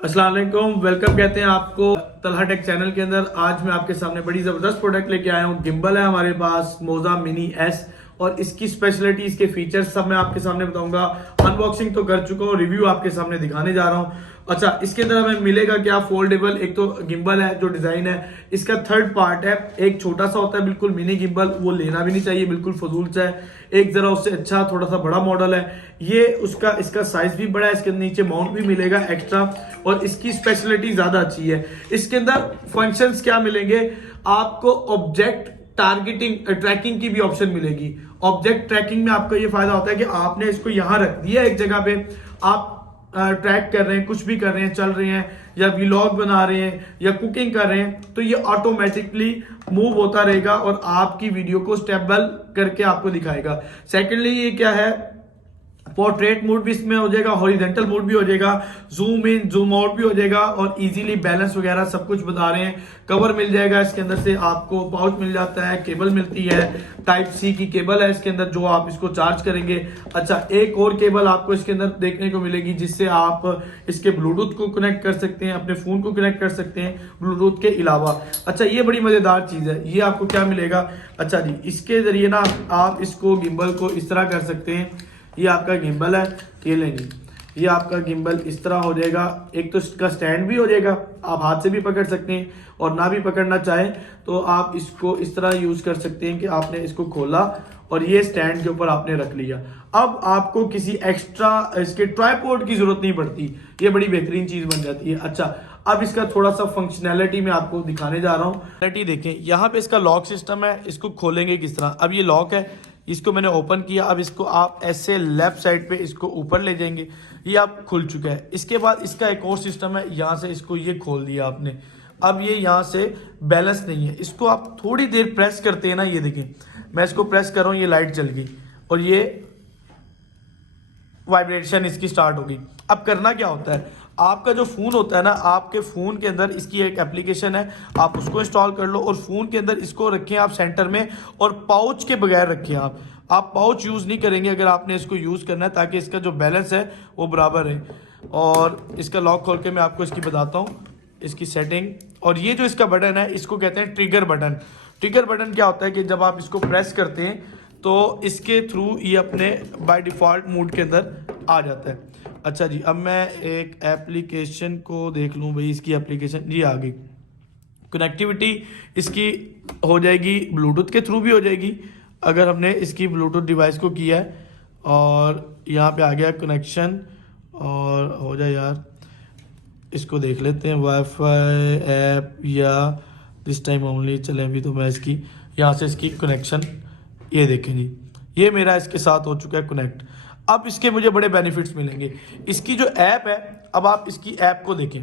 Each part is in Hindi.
अस्सलाम वालेकुम, वेलकम कहते हैं आपको तलहा टेक चैनल के अंदर। आज मैं आपके सामने बड़ी ज़बरदस्त प्रोडक्ट लेके आया हूँ। गिम्बल है हमारे पास, मोजा मिनी एस, और इसकी स्पेशलिटी, इसके फीचर्स सब मैं आपके सामने बताऊंगा। अनबॉक्सिंग तो कर चुका हूँ, रिव्यू आपके सामने दिखाने जा रहा हूँ। अच्छा, इसके अंदर हमें मिलेगा क्या? फोल्डेबल एक तो गिम्बल है, जो डिजाइन है इसका थर्ड पार्ट है। एक छोटा सा होता है बिल्कुल मिनी गिम्बल, वो लेना भी नहीं चाहिए, बिल्कुल फजूल सा है। एक जरा उससे अच्छा थोड़ा सा बड़ा मॉडल है ये, उसका इसका साइज भी बड़ा है। इसके नीचे माउंट भी मिलेगा एक्स्ट्रा, और इसकी स्पेशलिटी ज्यादा अच्छी है। इसके अंदर फंक्शंस क्या मिलेंगे आपको? ऑब्जेक्ट टारगेटिंग ट्रैकिंग की भी ऑप्शन मिलेगी। ऑब्जेक्ट ट्रैकिंग में आपका ये फायदा होता है कि आपने इसको यहां रख दिया एक जगह पे, आप ट्रैक कर रहे हैं, कुछ भी कर रहे हैं, चल रहे हैं या व्लॉग बना रहे हैं या कुकिंग कर रहे हैं, तो ये ऑटोमेटिकली मूव होता रहेगा और आपकी वीडियो को स्टेबल करके आपको दिखाएगा। सेकेंडली ये क्या है, पोर्ट्रेट मोड भी इसमें हो जाएगा, हॉरिजेंटल मोड भी हो जाएगा, जूम इन जूम आउट भी हो जाएगा, और इजीली बैलेंस वगैरह सब कुछ बता रहे हैं। कवर मिल जाएगा इसके अंदर से, आपको पाउच मिल जाता है, केबल मिलती है, टाइप सी की केबल है इसके अंदर जो आप इसको चार्ज करेंगे। अच्छा, एक और केबल आपको इसके अंदर देखने को मिलेगी जिससे आप इसके ब्लूटूथ को कनेक्ट कर सकते हैं, अपने फोन को कनेक्ट कर सकते हैं ब्लूटूथ के अलावा। अच्छा, ये बड़ी मजेदार चीज है। ये आपको क्या मिलेगा? अच्छा जी, इसके जरिए ना आप इसको गिम्बल को इस तरह कर सकते हैं। ये आपका गिम्बल है, ये लेंगे, ये आपका गिम्बल इस तरह हो जाएगा। एक तो इसका स्टैंड भी हो जाएगा, आप हाथ से भी पकड़ सकते हैं, और ना भी पकड़ना चाहें तो आप इसको इस तरह यूज कर सकते हैं कि आपने इसको खोला और ये स्टैंड के ऊपर आपने रख लिया। अब आपको किसी एक्स्ट्रा इसके ट्राइपॉड की जरूरत नहीं पड़ती, ये बड़ी बेहतरीन चीज बन जाती है। अच्छा, अब इसका थोड़ा सा फंक्शनैलिटी मैं आपको दिखाने जा रहा हूँ। देखें, यहाँ पे इसका लॉक सिस्टम है, इसको खोलेंगे किस तरह? अब ये लॉक है, इसको मैंने ओपन किया। अब इसको आप ऐसे लेफ्ट साइड पे इसको ऊपर ले जाएंगे, ये आप खुल चुका है। इसके बाद इसका एक और सिस्टम है, यहाँ से इसको ये खोल दिया आपने। अब ये यहाँ से बैलेंस नहीं है, इसको आप थोड़ी देर प्रेस करते हैं ना, ये देखिए मैं इसको प्रेस कर रहा हूँ, ये लाइट जल गई और ये वाइब्रेशन इसकी स्टार्ट होगी। अब करना क्या होता है, आपका जो फ़ोन होता है ना, आपके फ़ोन के अंदर इसकी एक एप्लीकेशन है, आप उसको इंस्टॉल कर लो और फ़ोन के अंदर इसको रखें आप सेंटर में, और पाउच के बगैर रखें आप पाउच यूज़ नहीं करेंगे अगर आपने इसको यूज़ करना है, ताकि इसका जो बैलेंस है वो बराबर है। और इसका लॉक खोल के मैं आपको इसकी बताता हूँ, इसकी सेटिंग। और ये जो इसका बटन है इसको कहते हैं ट्रिगर बटन। ट्रिगर बटन क्या होता है कि जब आप इसको प्रेस करते हैं तो इसके थ्रू ये अपने बाय डिफ़ॉल्ट मोड के अंदर आ जाता है। अच्छा जी, अब मैं एक एप्लीकेशन को देख लूँ भाई, इसकी एप्लीकेशन जी आ गई। कनेक्टिविटी इसकी हो जाएगी, ब्लूटूथ के थ्रू भी हो जाएगी अगर हमने इसकी ब्लूटूथ डिवाइस को किया है। और यहाँ पे आ गया कनेक्शन, और हो जाए यार, इसको देख लेते हैं वाईफाई ऐप या दिस टाइम ओनली। चले अभी तो मैं इसकी यहाँ से इसकी कनेक्शन, ये देखें जी, ये मेरा इसके साथ हो चुका है कनेक्ट। अब इसके मुझे बड़े बेनिफिट्स मिलेंगे। इसकी जो ऐप है, अब आप इसकी ऐप को देखें,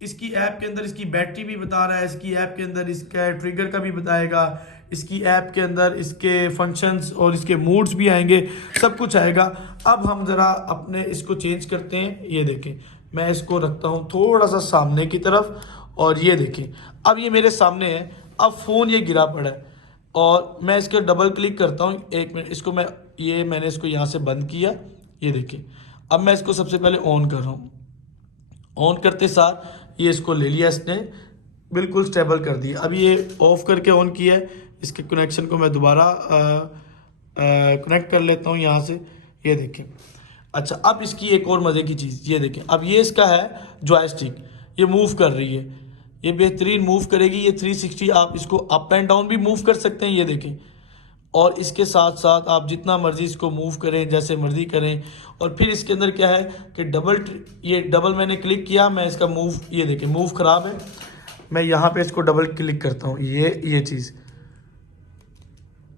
इसकी ऐप के अंदर इसकी बैटरी भी बता रहा है, इसकी ऐप के अंदर इसका ट्रिगर का भी बताएगा, इसकी ऐप के अंदर इसके फंक्शंस और इसके मूड्स भी आएंगे, सब कुछ आएगा। अब हम ज़रा अपने इसको चेंज करते हैं। ये देखें, मैं इसको रखता हूँ थोड़ा सा सामने की तरफ, और ये देखें अब ये मेरे सामने है। अब फ़ोन ये गिरा पड़ा है और मैं इसके डबल क्लिक करता हूँ, एक मिनट, इसको मैंने इसको यहाँ से बंद किया। ये देखिए, अब मैं इसको सबसे पहले ऑन कर रहा हूँ। ऑन करते साथ ये इसको ले लिया इसने, बिल्कुल स्टेबल कर दिया। अब ये ऑफ करके ऑन किया है, इसके कनेक्शन को मैं दोबारा कनेक्ट कर लेता हूँ यहाँ से। ये देखें। अच्छा, अब इसकी एक और मज़े की चीज़, ये देखें, अब ये इसका है जॉयस्टिक, ये मूव कर रही है, ये बेहतरीन मूव करेगी। ये 360 आप इसको अप एंड डाउन भी मूव कर सकते हैं, ये देखें। और इसके साथ साथ आप जितना मर्जी इसको मूव करें, जैसे मर्जी करें। और फिर इसके अंदर क्या है कि ये डबल मैंने क्लिक किया, मैं इसका मूव, ये देखें मूव ख़राब है, मैं यहाँ पे इसको डबल क्लिक करता हूँ, ये चीज़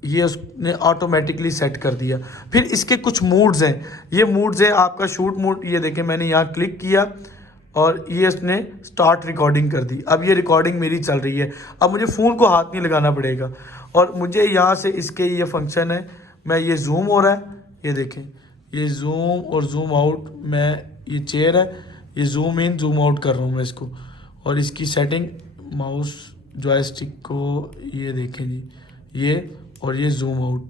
ये उसने ऑटोमेटिकली सेट कर दिया। फिर इसके कुछ मूड्स हैं, ये मूड्स हैं आपका शूट मूड। ये देखें, मैंने यहाँ क्लिक किया और ये उसने स्टार्ट रिकॉर्डिंग कर दी। अब ये रिकॉर्डिंग मेरी चल रही है, अब मुझे फ़ोन को हाथ नहीं लगाना पड़ेगा। और मुझे यहाँ से इसके ये फंक्शन है, मैं ये जूम हो रहा है, ये देखें, ये जूम और जूम आउट, मैं ये चेयर है, ये जूम इन जूम आउट कर रहा हूँ मैं इसको। और इसकी सेटिंग माउस जॉयस्टिक को, ये देखें जी, ये और ये जूम आउट,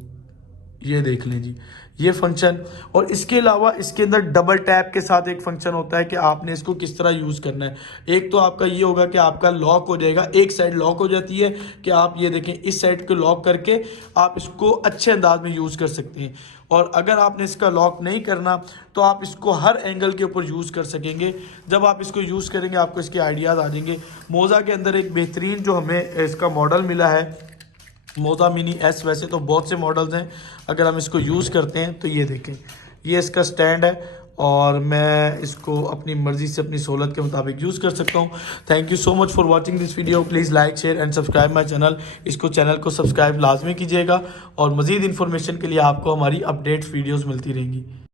ये देख लें जी, ये फंक्शन। और इसके अलावा इसके अंदर डबल टैप के साथ एक फंक्शन होता है कि आपने इसको किस तरह यूज़ करना है। एक तो आपका ये होगा कि आपका लॉक हो जाएगा, एक साइड लॉक हो जाती है कि आप ये देखें इस साइड को लॉक करके आप इसको अच्छे अंदाज में यूज़ कर सकते हैं। और अगर आपने इसका लॉक नहीं करना तो आप इसको हर एंगल के ऊपर यूज़ कर सकेंगे। जब आप इसको यूज़ करेंगे आपको इसके आइडियाज़ आ जाएंगे। मोज़ा के अंदर एक बेहतरीन जो हमें इसका मॉडल मिला है मोज़ा मिनी एस, वैसे तो बहुत से मॉडल्स हैं, अगर हम इसको यूज़ करते हैं तो ये देखें ये इसका स्टैंड है और मैं इसको अपनी मर्ज़ी से अपनी सहूलत के मुताबिक यूज़ कर सकता हूँ। Thank you so much for watching this video. Please like share and subscribe my channel. इसको चैनल को सब्सक्राइब लाजमी कीजिएगा और मज़ीद इन्फॉर्मेशन के लिए आपको हमारी अपडेट्स वीडियोज़ मिलती रहेंगी।